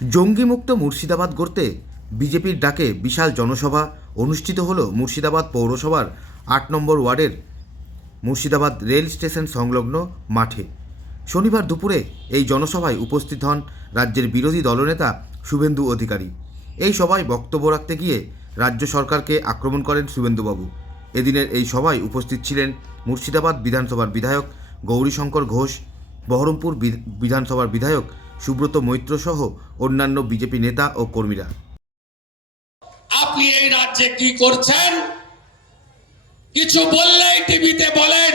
জঙ্গিমুক্ত মুর্শিদাবাদ গড়তে বিজেপির ডাকে বিশাল জনসভা অনুষ্ঠিত হল মুর্শিদাবাদ পৌরসভার আট নম্বর ওয়ার্ডের মুর্শিদাবাদ রেল স্টেশন সংলগ্ন মাঠে। শনিবার দুপুরে এই জনসভায় উপস্থিত হন রাজ্যের বিরোধী দলনেতা শুভেন্দু অধিকারী। এই সভায় বক্তব্য রাখতে গিয়ে রাজ্য সরকারকে আক্রমণ করেন শুভেন্দুবাবু। এদিনের এই সভায় উপস্থিত ছিলেন মুর্শিদাবাদ বিধানসভার বিধায়ক গৌরীশঙ্কর ঘোষ, বহরমপুর বিধানসভার বিধায়ক সুব্রত মৈত্র সহ অন্যান্য বিজেপি নেতা ও কর্মীরা। আপনি এই রাজ্যে কি করছেন? কিছু বললেই টিভিতে বলেন।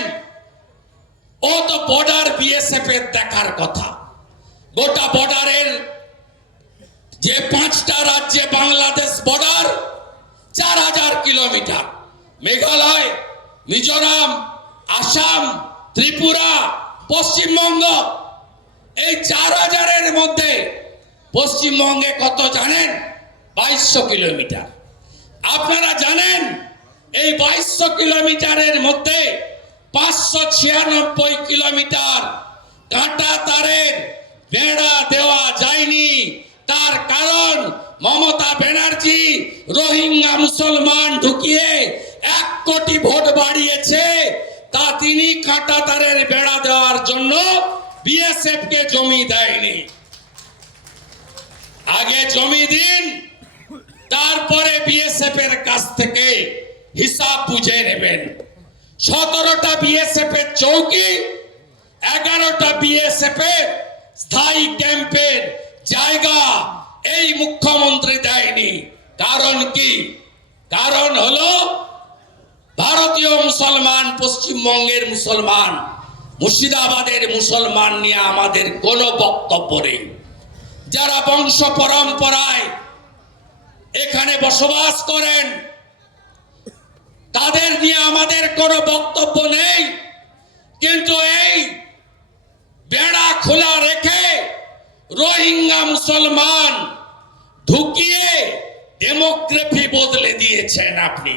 ও তো বর্ডার বিএসএফ এর দেখার কথা। গোটা বর্ডারের যে পাঁচটা রাজ্যে বাংলাদেশ বর্ডার চার হাজার কিলোমিটার। মেঘালয়, মিজোরাম, আসাম, ত্রিপুরা, পশ্চিমবঙ্গ এই চার হাজারের মধ্যে পশ্চিমবঙ্গে কত জানেন? বাইশশো কিলোমিটার। আপনারা জানেন, এই বাইশশো কিলোমিটারের মধ্যে পাঁচশো ছিয়ানব্বই কিলোমিটার কাঁটা তারের বেড়া দেওয়া যায়নি। তার কারণ মমতা ব্যানার্জি রোহিঙ্গা মুসলমান ঢুকিয়ে এক কোটি ভোট বাড়িয়েছে। তা তিনি কাঁটা তারের বেড়া দেওয়ার জন্য বিএসএফ কে জমি দেয়নি। আগে জমি দিন, তারপরে বিএসএফ এর কাছ থেকে হিসাব বুঝে নেবেন। সতেরোটা বিএসএফ এর চৌকি, এগারোটা বিএসএফ এর স্থায়ী ক্যাম্পের জায়গা এই মুখ্যমন্ত্রী দেয়নি। কারণ কি? কারণ হলো পশ্চিমবঙ্গের মুসলমান, মুর্শিদাবাদের মুসলমান নিয়ে আমাদের কোনো বক্তব্য নেই। যারা বংশ পরম্পরায় এখানে বসবাস করেন, তাদের নিয়ে আমাদের কোনো বক্তব্য নেই। কিন্তু এই বেড়া খোলা রেখে রোহিঙ্গা মুসলমান ঢুকিয়ে ডেমোগ্রাফি বদলে দিয়েছেন আপনি।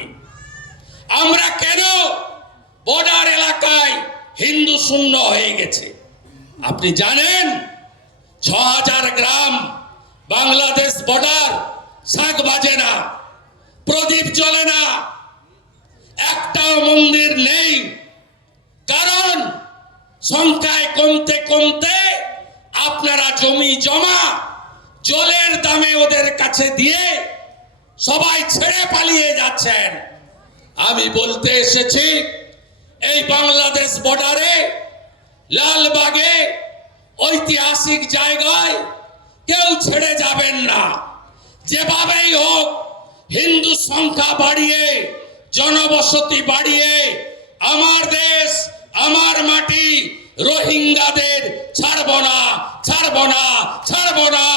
আমরা কেন বর্ডার এলাকায় হিন্দু শূন্য হয়ে গেছে। আপনি জানেন ছ হাজার গ্রাম বাংলাদেশ বর্ডার শাক বাজে না, প্রদীপ জ্বলে না, একটাও মন্দির নেই। কারণ সংখ্যায় কমতে কমতে আপনারা জমি জমা জলের দামে ওদের কাছে দিয়ে সবাই ছেড়ে পালিয়ে যাচ্ছেন। আমি বলতে এসেছি এই বাংলাদেশ বর্ডারে, লালবাগে ঐতিহাসিক জায়গায় কেউ ছেড়ে যাবেন না। যেভাবেই হোক, হিন্দু সংখ্যা বাড়িয়ে, জনবসতি বাড়িয়ে, আমার দেশ, আমার মাটি, রোহিঙ্গাদের ছাড়ব না ছাড়ব না ছাড়ব না।